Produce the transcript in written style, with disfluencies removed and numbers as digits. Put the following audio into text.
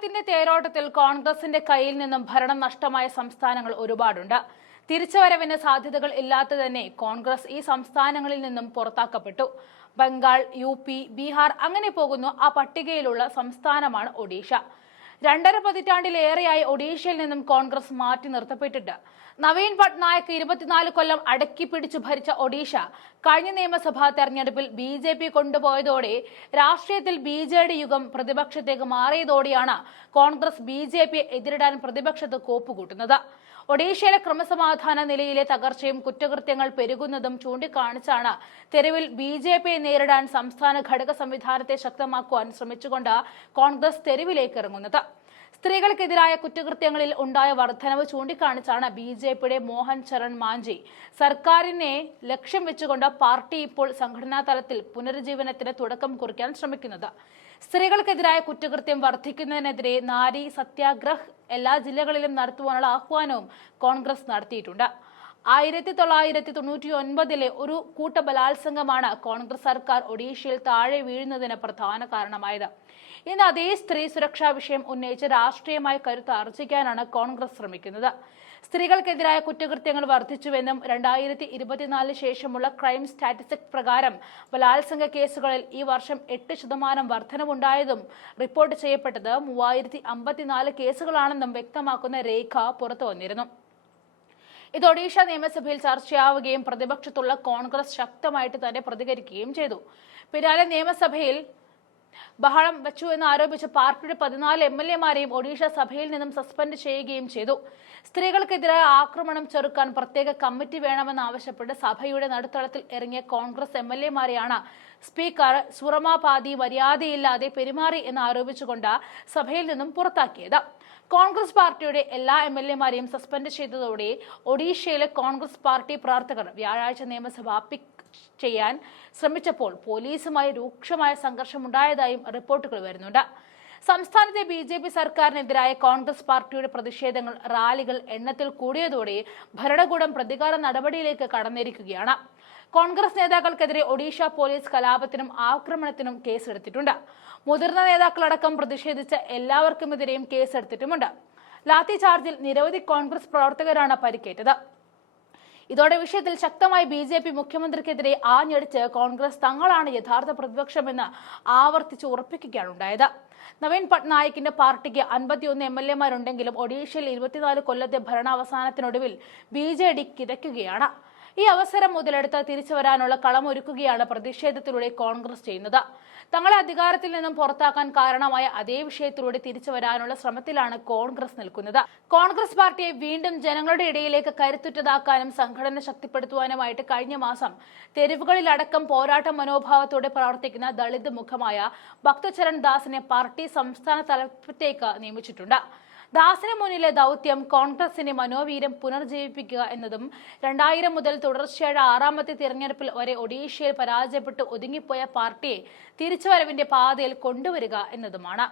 കാലത്തിന്റെ തേരോട്ടത്തിൽ കോൺഗ്രസിന്റെ കയ്യിൽ നിന്നും ഭരണം നഷ്ടമായ സംസ്ഥാനങ്ങൾ ഒരുപാടുണ്ട്. തിരിച്ചുവരവിന് സാധ്യതകൾ ഇല്ലാതെ തന്നെ കോൺഗ്രസ് ഈ സംസ്ഥാനങ്ങളിൽ നിന്നും പുറത്താക്കപ്പെട്ടു. ബംഗാൾ, UP, ബീഹാർ അങ്ങനെ പോകുന്നു. ആ പട്ടികയിലുള്ള സംസ്ഥാനമാണ് ഒഡീഷ. 2.5 പതിറ്റാണ്ടിലേറെയായി ഒഡീഷയിൽ നിന്നും കോൺഗ്രസ് മാറ്റി നിർത്തപ്പെട്ടിട്ട് നവീൻ പട്നായക് 24 കൊല്ലം അടക്കി പിടിച്ചു ഭരിച്ച ഒഡീഷ കഴിഞ്ഞ നിയമസഭാ തെരഞ്ഞെടുപ്പിൽ BJP കൊണ്ടുപോയതോടെ രാഷ്ട്രീയത്തിൽ BJD യുഗം പ്രതിപക്ഷത്തേക്ക് മാറിയതോടെയാണ് കോൺഗ്രസ് BJPയെ എതിരിടാൻ പ്രതിപക്ഷത്ത് കോപ്പുകൂട്ടുന്നത്. ഒഡീഷയിലെ ക്രമസമാധാന നിലയിലെ തകർച്ചയും കുറ്റകൃത്യങ്ങൾ പെരുകുന്നതും ചൂണ്ടിക്കാണിച്ചാണ് തെരുവിൽ BJPയെ നേരിടാൻ സംസ്ഥാന ഘടക സംവിധാനത്തെ ശക്തമാക്കുവാൻ ശ്രമിച്ചുകൊണ്ട് കോൺഗ്രസ് തെരുവിലേക്ക് ഇറങ്ങുന്നത്. സ്ത്രീകൾക്കെതിരായ കുറ്റകൃത്യങ്ങളിൽ ഉണ്ടായ വർധനവ് ചൂണ്ടിക്കാണിച്ചാണ് BJPയുടെ മോഹൻ ചരൺ മാഞ്ചി സർക്കാരിനെ ലക്ഷ്യം വെച്ചുകൊണ്ട് പാർട്ടി ഇപ്പോൾ സംഘടനാ തലത്തിൽ പുനരുജ്ജീവനത്തിന് തുടക്കം കുറിക്കാൻ ശ്രമിക്കുന്നത്. സ്ത്രീകൾക്കെതിരായ കുറ്റകൃത്യം വർദ്ധിക്കുന്നതിനെതിരെ നാരി സത്യാഗ്രഹ് എല്ലാ ജില്ലകളിലും നടത്തുവാനുള്ള ആഹ്വാനവും കോൺഗ്രസ് നടത്തിയിട്ടുണ്ട്. 1999 ഒരു കൂട്ടബലാത്സംഗമാണ് കോൺഗ്രസ് സർക്കാർ ഒഡീഷയിൽ താഴെ വീഴുന്നതിന് പ്രധാന കാരണമായത്. ഇന്ന് അതേ സ്ത്രീ സുരക്ഷാ വിഷയം ഉന്നയിച്ച് രാഷ്ട്രീയമായി കരുത്ത് ആർജിക്കാനാണ് കോൺഗ്രസ് ശ്രമിക്കുന്നത്. സ്ത്രീകൾക്കെതിരായ കുറ്റകൃത്യങ്ങൾ വർദ്ധിച്ചുവെന്നും 2024 ശേഷമുള്ള ക്രൈം സ്റ്റാറ്റിസ്റ്റിക്സ് പ്രകാരം ബലാത്സംഗ കേസുകളിൽ ഈ വർഷം 8% വർധനവുണ്ടായതും റിപ്പോർട്ട് ചെയ്യപ്പെട്ടത് 3054 കേസുകളാണെന്നും വ്യക്തമാക്കുന്ന രേഖ പുറത്തു വന്നിരുന്നു. ഇത് ഒഡീഷ നിയമസഭയിൽ ചർച്ചയാവുകയും പ്രതിപക്ഷത്തുള്ള കോൺഗ്രസ് ശക്തമായിട്ട് തന്നെ പ്രതികരിക്കുകയും ചെയ്തു. പിന്നാലെ നിയമസഭയിൽ ബഹളം വെച്ചു എന്ന് ആരോപിച്ച പാർട്ടിയുടെ 14 MLA-മാരെയും ഒഡീഷ സഭയിൽ നിന്നും സസ്പെൻഡ് ചെയ്യുകയും ചെയ്തു. സ്ത്രീകൾക്കെതിരായ ആക്രമണം ചെറുക്കാൻ പ്രത്യേക കമ്മിറ്റി വേണമെന്നാവശ്യപ്പെട്ട് സഭയുടെ നടുത്തളത്തിൽ ഇറങ്ങിയ കോൺഗ്രസ് MLA-മാരെയാണ് സ്പീക്കർ സുറമാപാതി മര്യാദയില്ലാതെ പെരുമാറി എന്ന് ആരോപിച്ചുകൊണ്ട് സഭയിൽ നിന്നും പുറത്താക്കിയത്. കോൺഗ്രസ് പാർട്ടിയുടെ എല്ലാ MLA-മാരെയും സസ്പെൻഡ് ചെയ്തതോടെ ഒഡീഷയിലെ കോൺഗ്രസ് പാർട്ടി പ്രവർത്തകർ വ്യാഴാഴ്ച നിയമസഭ പിക്ക് ചെയ്യാൻ ശ്രമിച്ചപ്പോൾ പോലീസുമായി രൂക്ഷമായ സംഘർഷമുണ്ടായതായും റിപ്പോർട്ടുകൾ വരുന്നുണ്ട്. സംസ്ഥാനത്തെ BJP സർക്കാരിനെതിരായ കോൺഗ്രസ് പാർട്ടിയുടെ പ്രതിഷേധങ്ങൾ, റാലികൾ എണ്ണത്തിൽ കൂടിയതോടെ ഭരണകൂടം പ്രതികാര നടപടിയിലേക്ക് കടന്നിരിക്കുകയാണ്. കോൺഗ്രസ് നേതാക്കൾക്കെതിരെ ഒഡീഷ പോലീസ് കലാപത്തിനും ആക്രമണത്തിനും കേസെടുത്തിട്ടുണ്ട്. മുതിർന്ന നേതാക്കളടക്കം പ്രതിഷേധിച്ച എല്ലാവർക്കുമെതിരെയും കേസെടുത്തിട്ടുമുണ്ട്. ലാത്തി ചാർജിൽ നിരവധി കോൺഗ്രസ് പ്രവർത്തകരാണ് പരിക്കേറ്റത്. ഇതോടെ വിഷയത്തിൽ ശക്തമായി BJP മുഖ്യമന്ത്രിക്കെതിരെ ആഞ്ഞടിച്ച് കോൺഗ്രസ് തങ്ങളാണ് യഥാർത്ഥ പ്രതിപക്ഷമെന്ന് ആവർത്തിച്ച് ഉറപ്പിക്കുകയാണ് ഉണ്ടായത്. നവീൻ പട്നായിക്കിന്റെ പാർട്ടിക്ക് 51 MLA-മാരുണ്ടെങ്കിലും ഒഡീഷയിൽ 24 കൊല്ലത്തെ ഭരണാവസാനത്തിനൊടുവിൽ BJD കിതയ്ക്കുകയാണ്. ഈ അവസരം മുതലെടുത്ത് തിരിച്ചു വരാനുള്ള കളമൊരുക്കുകയാണ് പ്രതിഷേധത്തിലൂടെ കോൺഗ്രസ് ചെയ്യുന്നത്. തങ്ങളെ അധികാരത്തിൽ നിന്നും പുറത്താക്കാൻ കാരണമായ അതേ വിഷയത്തിലൂടെ തിരിച്ചു വരാനുള്ള ശ്രമത്തിലാണ് കോൺഗ്രസ് നിൽക്കുന്നത്. കോൺഗ്രസ് പാർട്ടിയെ വീണ്ടും ജനങ്ങളുടെ ഇടയിലേക്ക് കരുത്തുറ്റതാക്കാനും സംഘടന ശക്തിപ്പെടുത്തുവാനുമായിട്ട് കഴിഞ്ഞ മാസം തെരുവുകളിലടക്കം പോരാട്ട മനോഭാവത്തോടെ പ്രവർത്തിക്കുന്ന ദളിത് മുഖമായ ഭക്തചരൺ ദാസിനെ പാർട്ടി സംസ്ഥാന തലപ്പത്തേക്ക് നിയമിച്ചിട്ടുണ്ട്. ദാസിന് മുന്നിലെ ദൗത്യം കോൺഗ്രസിന്റെ മനോവീര്യം പുനർജീവിപ്പിക്കുക എന്നതും 2000 മുതൽ തുടർച്ചയായ 6ാമത്തെ തിരഞ്ഞെടുപ്പിൽ വരെ ഒഡീഷയിൽ പരാജയപ്പെട്ട് ഒതുങ്ങിപ്പോയ പാർട്ടിയെ തിരിച്ചുവരവിന്റെ പാതയിൽ കൊണ്ടുവരിക എന്നതുമാണ്.